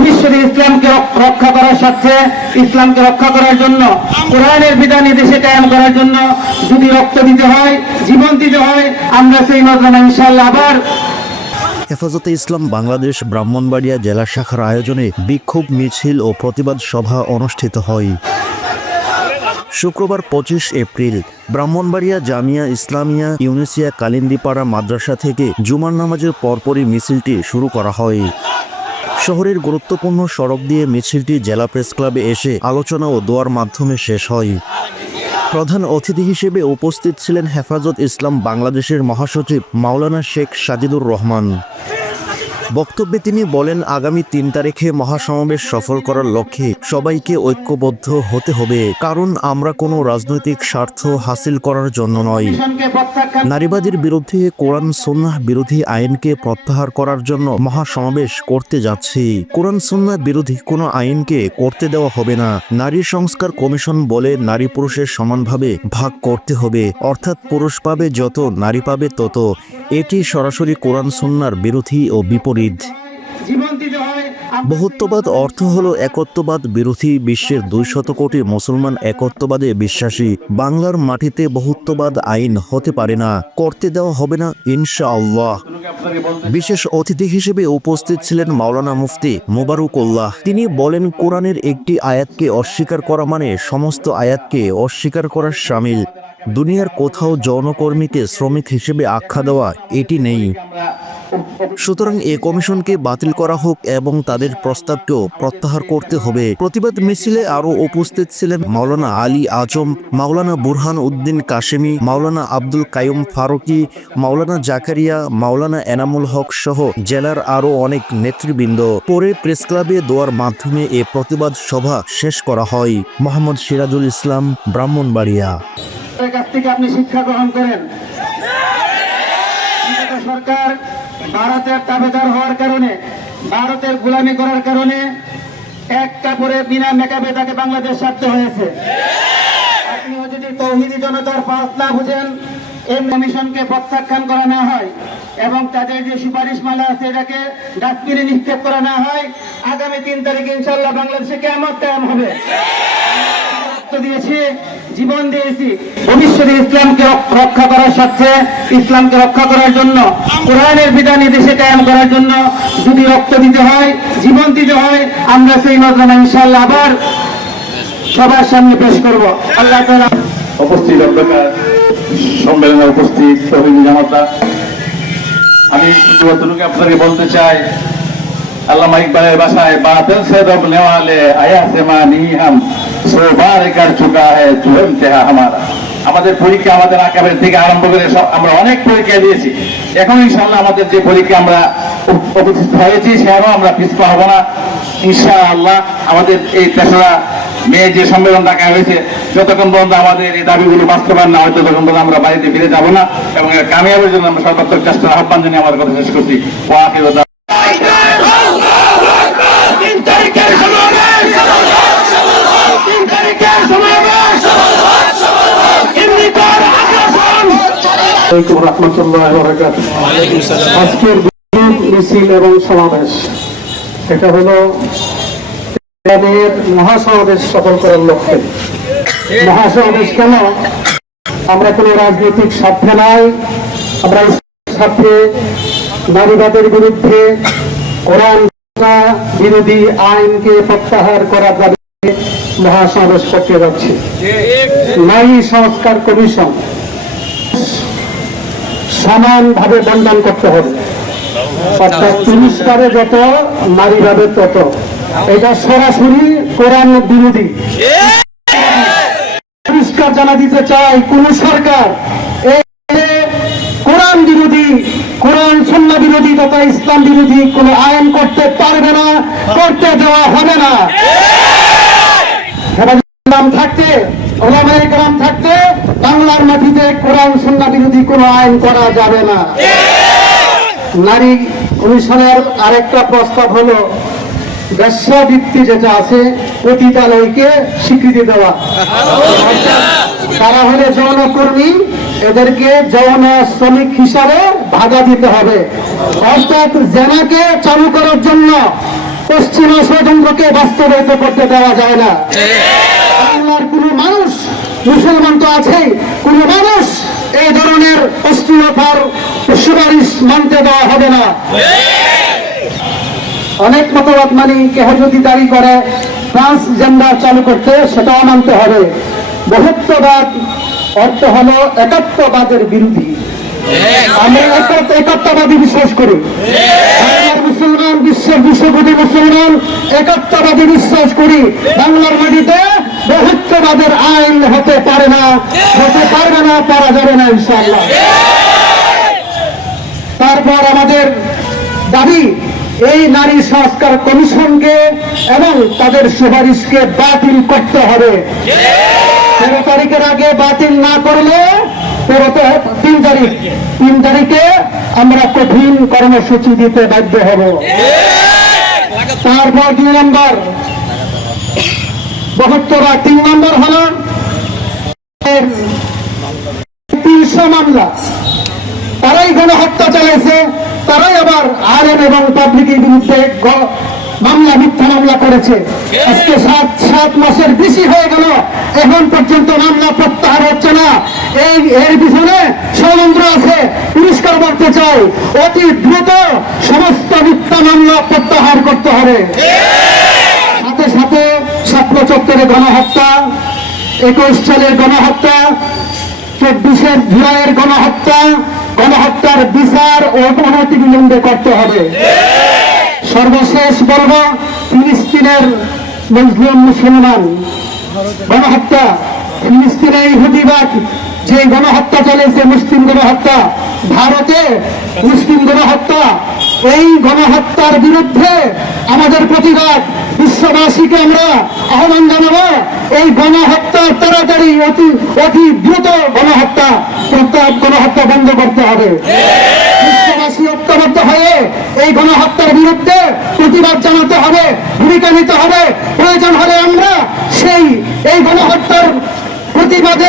ভবিষ্যতে ইসলামকে রক্ষা করার স্বার্থে, ইসলামকে রক্ষা করার জন্য, কোরআনের বিধান দেশে কায়েম করার জন্য যদি রক্ত দিতে হয়, জীবন দিতে হয়, আমরা সেই মজনা ইনশাআল্লাহ আবার। হেফাজতে ইসলাম বাংলাদেশ ব্রাহ্মণবাড়িয়া জেলা শাখার আয়োজনে বিক্ষোভ মিছিল ও প্রতিবাদ সভা অনুষ্ঠিত হয়। শুক্রবার 25 এপ্রিল ব্রাহ্মণবাড়িয়া জামিয়া ইসলামিয়া ইউনিসিয়া কালিন্দিপাড়া মাদ্রাসা থেকে জুমার নামাজের পরপরই মিছিলটি শুরু করা হয়। শহরের গুরুত্বপূর্ণ সড়ক দিয়ে মিছিলটি জেলা প্রেস ক্লাবে এসে আলোচনা ও দোয়ার মাধ্যমে শেষ হয়। প্রধান অতিথি হিসেবে উপস্থিত ছিলেন হেফাজত ইসলাম বাংলাদেশের মহাসচিব মাওলানা শেখ সাজিদুর রহমান। বক্তব্যে তিনি বলেন, আগামী 3 তারিখে মহাসমাবেশ সফল করার লক্ষ্যে সবাইকে ঐক্যবদ্ধ হতে হবে, কারণ আমরা কোনো রাজনৈতিক স্বার্থ হাসিল করার জন্য নয়। নারীবাদীর বিরুদ্ধে কোরআন সুন্নাহ বিরোধী আইনকে প্রত্যাহার করার জন্য মহাসমাবেশ করতে যাচ্ছি। কোরআন সুন্নাহ বিরোধী কোনো আইনকে করতে দেওয়া হবে না। নারী সংস্কার কমিশন বলে নারী পুরুষের সমানভাবে ভাগ করতে হবে, অর্থাৎ পুরুষ পাবে যত, নারী পাবে তত। এটি সরাসরি কোরআন সুন্নাহর বিরোধী ও বিপরীত। বহুত্ববাদ অর্থ হলো একত্ববাদ বিরোধী। বিশ্বের 200 কোটি মুসলমান একত্ববাদে বিশ্বাসী। বাংলার মাটিতে বহুত্ববাদ আইন হতে পারে না, করতে দেওয়া হবে না ইনশাআল্লাহ। বিশেষ অতিথি হিসেবে উপস্থিত ছিলেন মাওলানা মুফতি মোবারকুল্লাহ। তিনি বলেন, কোরআনের একটি আয়াতকে অস্বীকার করা মানে সমস্ত আয়াতকে অস্বীকার করার শামিল। দুনিয়ার কোথাও যৌনকর্মীকে শ্রমিক হিসেবে আখ্যা দেওয়া এটি নেই। সুতরাং এ কমিশনকে বাতিল করা হোক এবং তাদের প্রস্তাবকেও প্রত্যাহার করতে হবে। প্রতিবাদ মিছিলে আরও উপস্থিত ছিলেন মাওলানা আলী আজম, মাওলানা বুরহান উদ্দিন কাশেমি, মাওলানা আব্দুল কাইয়ুম ফারুকি, মাওলানা জাকারিয়া, মাওলানা এনামুল হক সহ জেলার আরও অনেক নেতৃবৃন্দ। পরে প্রেস ক্লাবে দোয়ার মাধ্যমে এ প্রতিবাদ সভা শেষ করা হয়। মোহাম্মদ সিরাজুল ইসলাম, ব্রাহ্মণবাড়িয়া। কাছ থেকে আপনি শিক্ষা গ্রহণ করেন। সরকার ভারতের তাবেদার হওয়ার কারণে, ভারতের গোলামি করার কারণে এক কাপড়ে বিনা মেকআপে তাকে বাংলাদেশ ছাড়তে হয়েছে। আপনিও যদি তৌহিদি জনতার পাঁচ না বুঝেন, এই কমিশনকে প্রত্যাখ্যান করা না হয় এবং তাদের যে সুপারিশ মালা আছে এটাকে ডাস্টবিনে নিক্ষেপ করা না হয়, আগামী 3 তারিখে ইনশাআল্লাহ বাংলাদেশে কিয়ামত কায়েম হবে। দিয়েছি, জীবন দিয়েছি। ভবিষ্যতে ইসলামকে রক্ষা করার স্বার্থে, ইসলামকে রক্ষা করার জন্য, কোরআনের বিধান দেশে কায়েম করার জন্য যদি রক্ত দিতে হয়, জীবন দিতে হয়, আমরা সেই মজনা ইনশাআল্লাহ আবার সবার সামনে পেশ করব। আল্লাহ তাআলা উপস্থিত সম্মেলনে উপস্থিত তৌহিদি জনতা, আমি যতটুকু আপনাকে বলতে চাই, আল্লামা ইকবালের ভাষায় বাতিল সে রব নেওয়ালে আয়া সে মা नहीं हम सो बार कर चुका है जो इम्तिहान हमारा। আমাদের পরীক্ষা আমাদের আকাবের থেকে আরম্ভ করে সব আমরা অনেক পরীক্ষা দিয়েছি। এখন ইনশাআল্লাহ আমাদের যে পরীক্ষা আমরা উপস্থিত হয়েছি সেটাও আমরা পিছপা হব না ইনশাআল্লাহ। আমাদের এই 3রা মে যে সম্মেলন ডাকা হয়েছে, যতক্ষণ পর্যন্ত আমাদের এই দাবিগুলো বাস্তবায়ন না হয় ততক্ষণ পর্যন্ত আমরা বাড়িতে ফিরে যাব না এবং এর কামিয়াবের জন্য আমরা সর্বাত্মক চেষ্টা আহ্বান জানিয়ে আমার কথা শেষ করছি। আজকের মিছিল এবং সমাবেশ, এটা হলো মহাসমাবেশ সফল করার লক্ষ্যে। মহাসমাবেশ কেন? আমরা কোনো রাজনৈতিক স্বার্থে নাই, আমরা স্বার্থে নারীবাদের বিরুদ্ধে কোরআন বিরোধী আইনকে প্রত্যাহার করার দাবিতে মহাসমাবেশ করতে যাচ্ছি। নারী সংস্কার কমিশন সমানভাবে বন্টন করতে হবে, অর্থাৎ পুরস্কারে যত, নারীভাবে তত। এটা সরাসরি কোরআন বিরোধী। পুরস্কার জানা দিতে চাই, কোন সরকার এই কোরআন বিরোধী, কোরআন সুন্নাহ বিরোধী তথা ইসলাম বিরোধী কোন আইন করতে পারবে না, করতে দেওয়া হবে না। থাকতে, ওলামায়ে কেরাম থাকতে বাংলার মাটিতে কোরআন সুন্নাহ বিরোধী কোন আইন করা যাবে না। নারী কমিশনের আরেকটা প্রস্তাব হলো বেশ্যাবৃত্তি যেটা আছে, পতিতালয়কে স্বীকৃতি দেওয়া। তারা হলে যৌনকর্মী, এদেরকে যৌন শ্রমিক হিসাবে ভাগা দিতে হবে। অর্থাৎ জেনাকে চালু করার জন্য পশ্চিমা ষড়যন্ত্রকে বাস্তবায়িত করতে দেওয়া যায় না। বাংলার কোন মানুষ, মুসলমান তো আছেই, কোন মানুষ এই ধরনের অশ্লীলতার সুপারিশ মানতে দেওয়া হবে না। অনেক মতবাদ মানি, কেহ যদি দাবি করে ট্রান্সজেন্ডার চালু করতে, সেটাও মানতে হবে। বহুত্ববাদ অর্থ হলো একাত্মবাদের বিরোধী। আমরা একাত্মবাদী বিশ্বাস করি। বাংলার মুসলমান, বিশ্বের 200 কোটি মুসলমান একাত্মবাদী বিশ্বাস করি। বাংলার মাটিতে বহুত্ববাদের আইন হতে পারে না, হতে পারবে না, পারা যাবে না ইনশাআল্লাহ। তারপর আমাদের দাবি, এই নারী সংস্কার কমিশনকে এবং তাদের সুপারিশকে বাতিল করতে হবে। 13 তারিখের আগে বাতিল না করলে 3 তারিখে আমরা কঠিন কর্মসূচি দিতে বাধ্য হব। তারপর 2 নম্বর 72 3 নম্বর হল 300 মামলা। তারাই গণহত্যা চালাইছে, তারাই আবার আইন এবং পাবলিকের বিরুদ্ধে মামলা, মিথ্যা মামলা করেছে। আজকে 7 মাসের বেশি হয়ে গেল, এখন পর্যন্ত মামলা প্রত্যাহার হচ্ছে না। এর পিছনে ষড়যন্ত্র আছে। পুরস্কার করতে চাই, অতি দ্রুত সমস্ত মিথ্যা মামলা প্রত্যাহার করতে হবে। সাথে সাথে শাপলা চত্বরে গণহত্যা, 21 সালের গণহত্যা, 24 জুলাইয়ের গণহত্যার বিচার ও অনতিবিলম্বে করতে হবে। সর্বশেষ বলব, ফিলিস্তিনের মুসলিম মুসলমান গণহত্যা, ফিলিস্তিনে ইহুদিবাদ যে গণহত্যা চলেছে, মুসলিম গণহত্যা, ভারতে মুসলিম গণহত্যা, এই গণহত্যার বিরুদ্ধে আমাদের প্রতিবাদ। বিশ্ববাসীকে আমরা আহ্বান জানাবো, এই গণহত্যা তাড়াতাড়ি অতি দ্রুত গণহত্যা বন্ধ করতে হবে। বিশ্ববাসী ঐক্যবদ্ধ হয়ে এই গণহত্যার বিরুদ্ধে প্রতিবাদ জানাতে হবে, ভূমিকা নিতে হবে। প্রয়োজন হলে আমরা এই গণহত্যার প্রতিবাদে